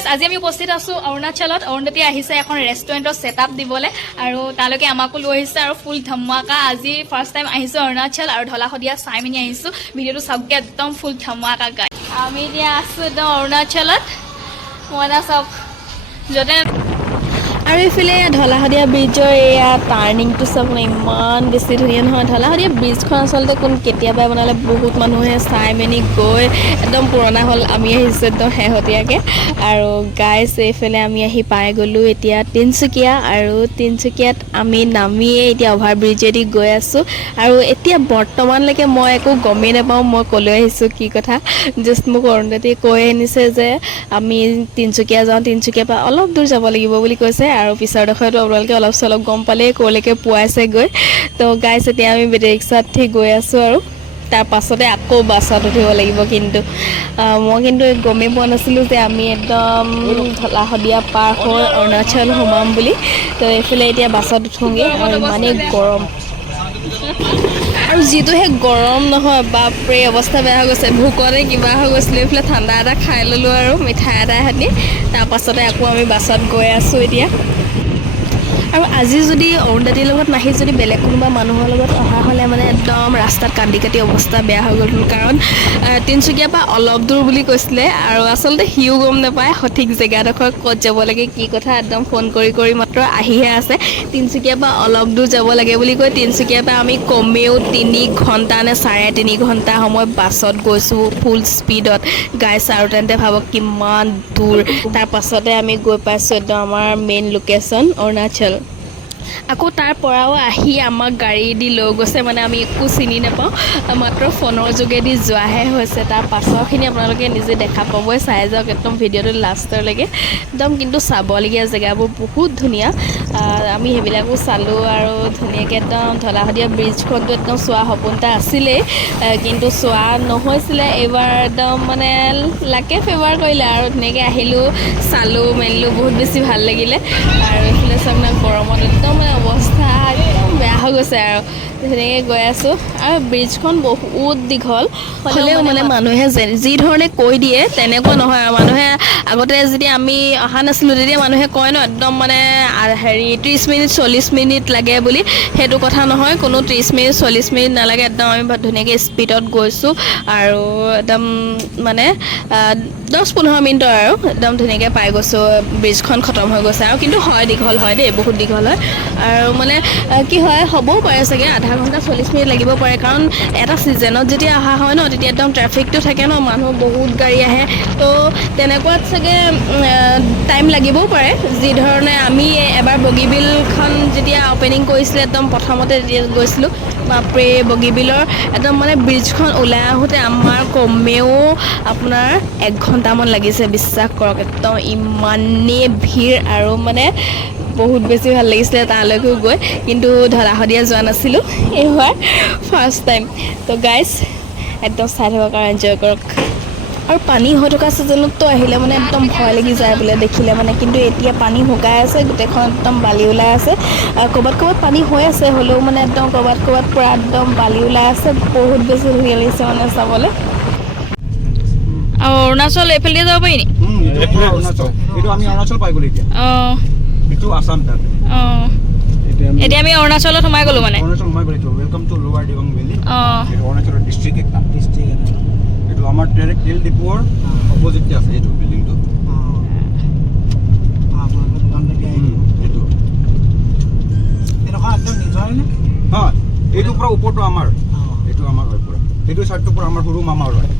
Guys আজি আমি উপস্থিত আছোঁ অৰুণাচলত। অৰুণাচলী আহিছে এখন ৰেষ্টুৰেণ্টৰ ছেটআপ দিবলৈ আৰু তালৈকে আমাকো লৈ আহিছে আৰু ফুল ধমাকা আজি ফাৰ্ষ্ট টাইম আহিছোঁ অৰুণাচল আৰু ঢলা শদিয়া চাই মেলি আহিছোঁ। ভিডিঅ'টো চাওকগৈ একদম ফুল ধমাকা গাই আমি এতিয়া আছোঁ একদম অৰুণাচলত। মই এটা চাওক। য'তে আৰু এইফালে ঢলাশদিয়া ব্ৰিজৰ এয়া টাৰ্ণিংটো চাবলৈ ইমান বেছি ধুনীয়া নহয়। ঢলাশদিয়া ব্ৰিজখন আচলতে কোন কেতিয়াবাই বনালে বহুত মানুহে চাই মেলি গৈ একদম পুৰণা হ'ল। আমি আহিছোঁ একদম শেহতীয়াকৈ। আৰু গাইছ এইফালে আমি আহি পাই গ'লোঁ এতিয়া তিনিচুকীয়া আৰু তিনিচুকীয়াত আমি নামিয়ে এতিয়া অভাৰ ব্ৰিজেদি গৈ আছোঁ। আৰু এতিয়া বৰ্তমানলৈকে মই একো গমেই নাপাওঁ, মই ক'লৈ আহিছোঁ কি কথা। জাষ্ট মোক অৰুণাচলী কৈ আনিছে যে আমি তিনিচুকীয়া যাওঁ, তিনিচুকীয়াৰ পৰা অলপ দূৰ যাব লাগিব বুলি কৈছে। আৰু পিছৰ ডোখৰতো আপোনালোকে অলপ চলপ গম পালেই ক'লৈকে পোৱাইছেগৈ। তো গাইছ এতিয়া আমি বেটেৰী ৰিক্সাত উঠি গৈ আছোঁ আৰু। তাৰ পাছতে আকৌ বাছত উঠিব লাগিব কিন্তু। মই কিন্তু গমেই পোৱা নাছিলোঁ যে আমি একদম ঢলা শদিয়া পাৰ হৈ অৰুণাচল সোমাম বুলি। তো এইফালে এতিয়া বাছত উঠোঁগৈ। আৰু ইমানেই গৰম। আৰু যিটোহে গৰম নহয় বাপৰে অৱস্থা বেয়া হৈ গৈছে। ভোকতে কিবা হৈ গৈছিলোঁ এইফালে ঠাণ্ডা এটা খাই ল'লোঁ আৰু মিঠাই এটাই সৈতে তাৰপাছতে আকৌ আমি বাছত গৈ আছোঁ এতিয়া। আৰু আজি যদি অৰুণদাতিৰ লগত নাহি যদি বেলেগ কোনোবা মানুহৰ লগত অহা হ'লে মানে একদম ৰাস্তাত কান্দি কাটি অৱস্থা বেয়া হৈ গ'ল। কাৰণ তিনিচুকীয়াৰ পৰা অলপ দূৰ বুলি কৈছিলে আৰু আচলতে সিও গম নাপায় সঠিক জেগাডোখৰ ক'ত যাব লাগে কি কথা একদম ফোন কৰি কৰি মাত্ৰ আহিহে আছে। তিনিচুকীয়াৰ পৰা অলপ দূৰ যাব লাগে বুলি কৈ তিনিচুকীয়াৰ পৰা আমি কমেও তিনি ঘণ্টা নে চাৰে তিনি ঘণ্টা সময় বাছত গৈছোঁ ফুল স্পীডত গাইছ আৰু তেন্তে ভাবক কিমান দূৰ। তাৰ পাছতে আমি গৈ পাইছোঁ একদম আমাৰ মেইন লোকেশ্যন অৰুণাচল। আকৌ তাৰ পৰাও আহি আমাক গাড়ী দি লৈ গৈছে মানে আমি একো চিনি নাপাওঁ। মাত্ৰ ফোনৰ যোগেদি যোৱাহে হৈছে। তাৰ পাছৰখিনি আপোনালোকে নিজে দেখা পাবই চাই যাওক একদম ভিডিঅ'টো লাষ্টলৈকে। একদম কিন্তু চাবলগীয়া জেগাবোৰ বহুত ধুনীয়া। আমি সেইবিলাকো চালোঁ আৰু ধুনীয়াকৈ একদম ঢলাশদিয়া ব্ৰিজখনটো একদম চোৱা সপোন এটা আছিলেই কিন্তু চোৱা নহৈছিলে, এইবাৰ একদম মানে লাকে ফেভাৰ কৰিলে আৰু ধুনীয়াকৈ আহিলোঁ, চালোঁ, মেলিলোঁ, বহুত বেছি ভালো লাগিলে। আৰু এইফালে চাওক মানে গৰমত একদম মানে অৱস্থা একদম বেয়া হৈ গৈছে আৰু। ধুনীয়াকৈ গৈ আছোঁ। আৰু ব্ৰিজখন বহুত দীঘল। হ'লেও মানে মানুহে যে- ধৰণে কৈ দিয়ে তেনেকুৱা নহয় আৰু। মানুহে আগতে যেতিয়া আমি অহা নাছিলোঁ তেতিয়া মানুহে কয় ন একদম মানে হেৰি ত্ৰিছ মিনিট চল্লিছ মিনিট লাগে বুলি। সেইটো কথা নহয় কোনো ত্ৰিছ মিনিট চল্লিছ মিনিট নালাগে। একদম আমি ধুনীয়াকৈ স্পীডত গৈছোঁ। আৰু একদম মানে দহ পোন্ধৰ মিনিটৰ আৰু একদম ধুনীয়াকৈ পাই গৈছোঁ। ব্ৰিজখন খতম হৈ গৈছে। আৰু কিন্তু হয় দীঘল হয় দেই বহুত দীঘল হয়। আৰু মানে কি হয় হ'বও পাৰে চাগে আধা ঘণ্টা চল্লিছ মিনিট লাগিব পাৰে। কাৰণ এটা ছিজনত যেতিয়া অহা হয় ন, তেতিয়া একদম ট্ৰেফিকটো থাকে ন, মানুহ বহুত গাড়ী আহে। তো তেনেকুৱাত চাগে টাইম লাগিবও পাৰে। যি ধৰণে আমি এবাৰ বগীবিলখন যেতিয়া অ'পেনিং কৰিছিলে, একদম প্ৰথমতে যেতিয়া গৈছিলোঁ, বাপৰে বগীবিলৰ একদম মানে ব্ৰিজখন ওলাই আহোঁতে আমাৰ কমেও আপোনাৰ এক ঘণ্টামান লাগিছে। বিশ্বাস কৰক, একদম ইমানেই ভিৰ আৰু মানে বহুত বেছি ভালো লাগিছিলে তালৈকেও গৈ কিন্তু ঢলাশদিয়া যোৱা নাছিলোঁ এইবাৰ ফাৰ্ষ্ট টাইম তো গাইজ একদম চাই থাকক আৰু এনজয় কৰক। আৰু পানী হৈ থকা ছিজনততো আহিলে মানে একদম ভয় লাগি যায় বোলে দেখিলে মানে। কিন্তু এতিয়া পানী শুকাই আছে গোটেইখন একদম বালি ওলাই আছে। আৰু ক'ৰবাত ক'ৰবাত পানী হৈ আছে হ'লেও মানে একদম ক'ৰবাত ক'ৰবাত পূৰা একদম বালি ওলাই আছে। বহুত বেছি ধুনীয়া লাগিছে মানে চাবলৈ। আৰু অৰুণাচল এইফালে যাব পাৰি নি? অৰুণাচল। এইটো আমি অৰুণাচল পাই গ'লো এতিয়া। অঁ। এইটো আছাম তাত এতিয়া আমি অৰুণাচলত সোমাই গ'লোঁ মানে। অৰুণাচল সোমাই গ'লো welcome to lower Dibang valley অৰুণাচলৰ ডিষ্ট্ৰিক্ট একটা ডিষ্ট্ৰিক্ট এইটো আমাৰ ডাইৰেক্ট তেল ডিপুৰ অপজিটতে আছে এইটো বিল্ডিংটো এইটো। হয়। এইটো পুৰা ওপৰটো আমাৰ। এইটো আমাৰ হয় পুৰা। সেইটো চাইডটো পুৰা আমাৰ সৰু মামাৰ হয়।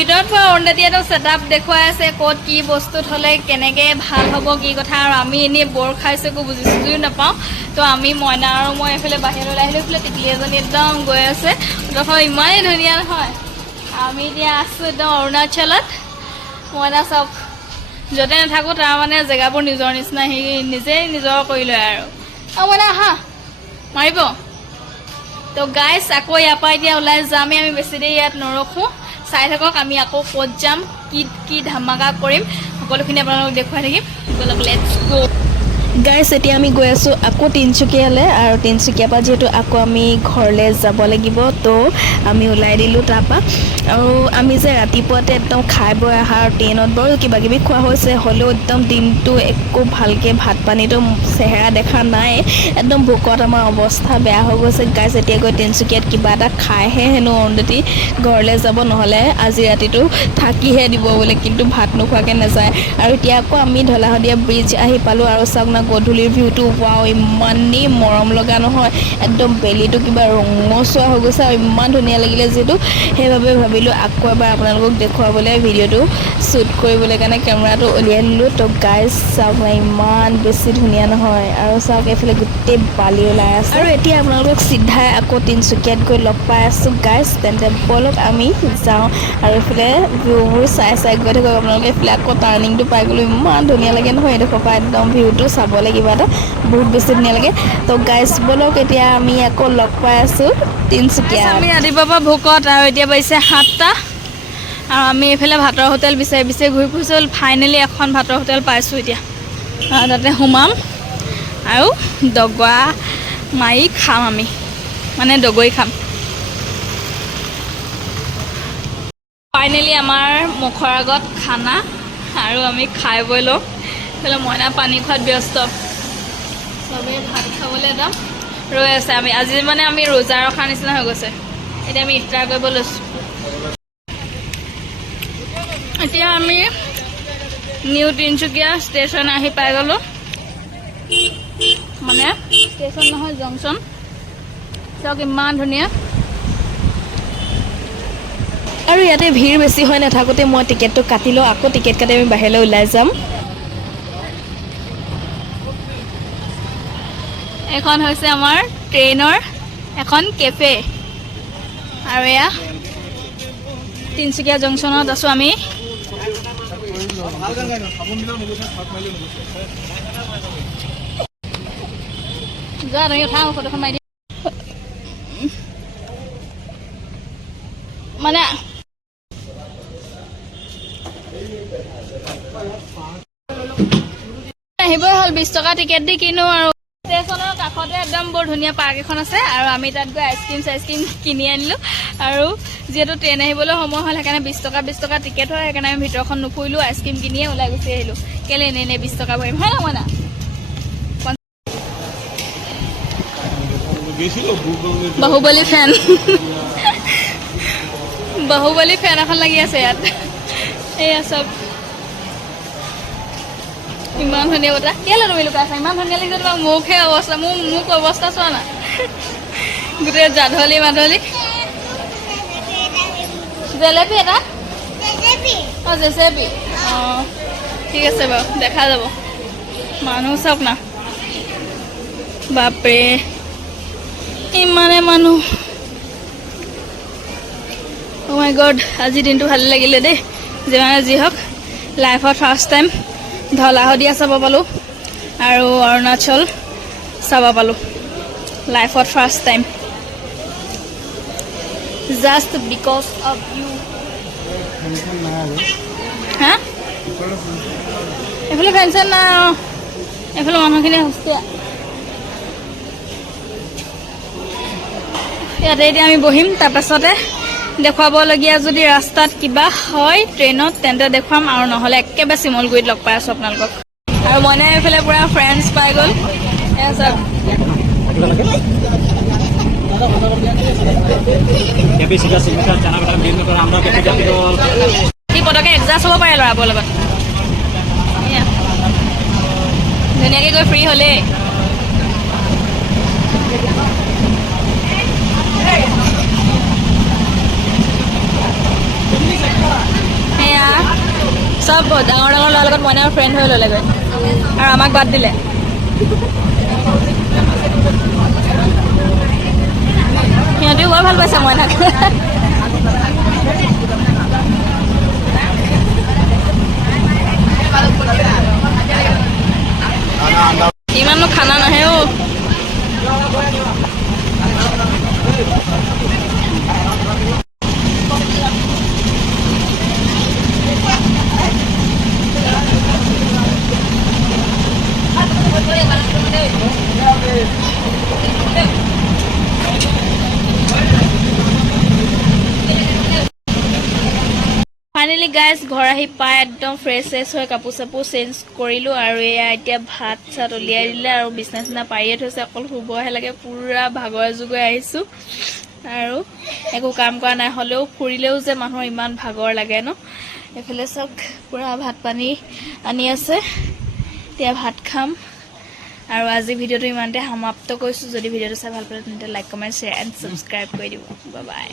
ভিতৰত পৰা অৰুণাতীয়েতো ছেটআপ দেখুৱাই আছে ক'ত কি বস্তু থ'লে কেনেকৈ ভাল হ'ব কি কথা আৰু আমি এনেই বৰ খাইছোঁ একো বুজি চুজিও নাপাওঁ। তো আমি মইনা আৰু মই এইফালে বাহিৰলৈ আহিলোঁ এইফালে তিতলি এজনী একদম গৈ আছে। ডোখৰ ইমানেই ধুনীয়া নহয়। আমি এতিয়া আছোঁ একদম অৰুণাচলত। মইনা চাওক য'তে নাথাকোঁ তাৰ মানে জেগাবোৰ নিজৰ নিচিনা সি নিজেই নিজৰ কৰি লয় আৰু। অঁ মইনা আহা। মাৰিব। তো গাইছ আকৌ ইয়াৰ পৰা এতিয়া ওলাই যামেই আমি বেছি দেৰি ইয়াত নৰখোঁ। চাই থাকক আমি আকৌ ক'ত যাম কি কি ধামাকা কৰিম সকলোখিনি আপোনালোকক দেখুৱাই থাকিম। ব'লক লেটছ গ' গাইছ এতিয়া আমি গৈ আছোঁ আকৌ তিনিচুকীয়ালৈ আৰু তিনিচুকীয়াৰ পৰা যিহেতু আকৌ আমি ঘৰলৈ যাব লাগিব, তো আমি ওলাই দিলোঁ তাৰপৰা আৰু আমি যে ৰাতিপুৱাতে একদম খাই বৈ অহা আৰু ট্ৰেইনত বাৰু কিবা কিবি খোৱা হৈছে, হ'লেও একদম দিনটো একো ভালকৈ ভাত পানীটো চেহেৰা দেখা নাই। একদম ভোকত আমাৰ অৱস্থা বেয়া হৈ গৈছে। গাইছ এতিয়া গৈ তিনিচুকীয়াত কিবা এটা খাইহে হেনো অৰুন্ধতী ঘৰলৈ যাব, নহ'লে আজি ৰাতিটো থাকিহে দিব বোলে, কিন্তু ভাত নোখোৱাকৈ নাযায়। আৰু এতিয়া আকৌ আমি ঢলাশদিয়া ব্ৰিজ আহি পালোঁ আৰু চাওক না গধূলিৰ ভিউটো ৱাও ইমানেই মৰম লগা নহয়। একদম বেলিটো কিবা ৰঙচুৱা হৈ গৈছে আৰু ইমান ধুনীয়া লাগিলে যিহেতু। সেইবাবে ভাবিলোঁ আকৌ এবাৰ আপোনালোকক দেখুৱাবলৈ ভিডিঅ'টো শ্বুট কৰিবলৈ কাৰণে কেমেৰাটো উলিয়াই দিলোঁ। তো গাইজ চাওক ইমান বেছি ধুনীয়া নহয়। আৰু চাওক এইফালে গোটেই বালি ওলাই আছে। আৰু এতিয়া আপোনালোকক চিধাই আকৌ তিনিচুকীয়াত গৈ লগ পাই আছোঁ। গাইজ তেন্তে ব'লক আমি যাওঁ। আৰু এইফালে ভিউবোৰ চাই চাই গৈ থাকক। আপোনালোকে এইফালে আকৌ টাৰ্ণিংটো পাই গ'লোঁ ইমান ধুনীয়া লাগে নহয়। এইডোখৰ পৰা একদম ভিউটো চাবলৈ কিবা এটা। বহুত বেছি ধুনীয়া লাগে। তো গাইজ ব'লক এতিয়া আমি আকৌ লগ পাই আছোঁ তিনিচুকীয়া। আমি ৰাতিপুৱাৰ ভোকত আৰু এতিয়া বাজিছে সাতটা। আৰু আমি এইফালে ভাতৰ হোটেল বিচাৰি বিচাৰি ঘূৰি ফুৰিছোঁ। ফাইনেলি এখন ভাতৰ হোটেল পাইছোঁ এতিয়া। তাতে সোমাম। আৰু দগৰা মাৰি খাম আমি। মানে দগৰি খাম। ফাইনেলি আমাৰ মুখৰ আগত খানা। আৰু আমি খাই বৈ লওঁ এইফালে মইনা পানী খোৱাত ব্যস্ত। চবেই ভাত খাবলৈ একদম ৰৈ আছে আমি। আজি মানে আমি ৰোজা ৰখাৰ নিচিনা হৈ গৈছে। এতিয়া আমি ইফতাৰ কৰিব লৈছোঁ। এতিয়া আমি নিউ তিনিচুকীয়া ষ্টেচন আহি পাই গ'লোঁ। মানে ষ্টেচন নহয় জংচন চাওক, ইমান ধুনীয়া। আৰু ইয়াতে ভিৰ বেছি হৈ নাথাকোঁতে মই টিকেটটো কাটি লওঁ। আকৌ টিকেট কাটি আমি বাহিৰলৈ ওলাই যাম। এইখন হৈছে আমাৰ ট্ৰেইনৰ এখন কেফে। আৰু এয়া তিনিচুকীয়া জংচনত আছোঁ আমি। যোৱা তুমি উঠা ফটোখন মাৰি দিম। মানে আহিবই হ'ল বিছ টকা টিকেট দি কিনো আৰু। ষ্টেচনৰ কাষতে একদম বৰ ধুনীয়া পাৰ্ক এখন আছে আৰু আমি তাত গৈ আইচক্ৰীম চাইচক্ৰীম কিনি আনিলোঁ। আৰু যিহেতু ট্ৰেইন আহিবলৈ সময় হ'ল সেইকাৰণে বিছ টকা বিছ টকা টিকেট হয় সেইকাৰণে আমি ভিতৰখন নুফুৰিলোঁ আইচক্ৰীম কিনিয়ে ওলাই গুচি আহিলোঁ। কেলৈ এনেই এনেই বিছ টকা ভৰিম হয় নহয় না বাহুবলী ফেন বাহুবলী ফেন এখন লাগি আছে ইয়াত। এয়া চব ইমান ধুনীয়া বতাহ কেলৈ তুমি লুকাই আছা ইমান ধুনীয়া লাগিছে তোমাক মোকহে অৱস্থা মোৰ মোক অৱস্থা চোৱা না গোটেই জাধলি মাধলি। জেলেপি এটা? অঁ জেচেপি। অঁ ঠিক আছে বাৰু দেখা যাব। মানুহ চাওক না। বাপৰে ইমানে মানুহ। মাই গড আজি দিনটো ভালে লাগিলে দেই। যিমানে যি হওক লাইফত ফাৰ্ষ্ট টাইম ঢলা শদিয়া চাব পালোঁ। আৰু অৰুণাচল চাব পালোঁ। লাইফত first time just because of you হা? এইফালে ফেন চেন নাই অঁ এইফালে মানুহখিনি সুস্থিয়া ইয়াতে এতিয়া আমি বহিম তাৰপাছতে দেখুৱাবলগীয়া যদি ৰাস্তাত কিবা হয় ট্ৰেইনত তেন্তে দেখুৱাম আৰু নহ'লে একেবাৰে চিমলগুৰিত লগ পাই আছোঁ আপোনালোকক। আৰু মইনা এইফালে পূৰা ফ্ৰেণ্ডছ পাই গ'ল। সি পটকে এডজাষ্ট হ'ব পাৰে ল'ৰাবোৰৰ লগত। ধুনীয়াকৈ গৈ ফ্ৰী হ'লেই। চব ডাঙৰ ডাঙৰ ল'ৰাৰ লগত মইনা ফ্ৰেণ্ড হৈ ল'লেগৈ। আৰু আমাক বাদ দিলে। সিহঁতিও বৰ ভালো পাইছে মইনাক। ইমানো খানা নাহে অ' গাইজ ঘৰ আহি পাই একদম ফ্ৰেছ চেছ হৈ কাপোৰ চাপোৰ চেঞ্জ কৰিলোঁ আৰু এয়া এতিয়া ভাত চাত উলিয়াই দিলে আৰু বিচনা চিচনা পাৰিয়ে থৈছে অকল শুবহে লাগে পূৰা ভাগৰে জুগৰে আহিছোঁ। আৰু একো কাম কৰা নাই হ'লেও ফুৰিলেও যে মানুহৰ ইমান ভাগৰ লাগে ন। এইফালে চাওক পূৰা ভাত পানী আনি আছে এতিয়া ভাত খাম। আৰু আজি ভিডিঅ'টো ইমানতে সমাপ্ত কৰিছোঁ যদি ভিডিঅ'টো চাই ভাল পালে তেন্তে like comment share and subscribe কৰি দিব। বাই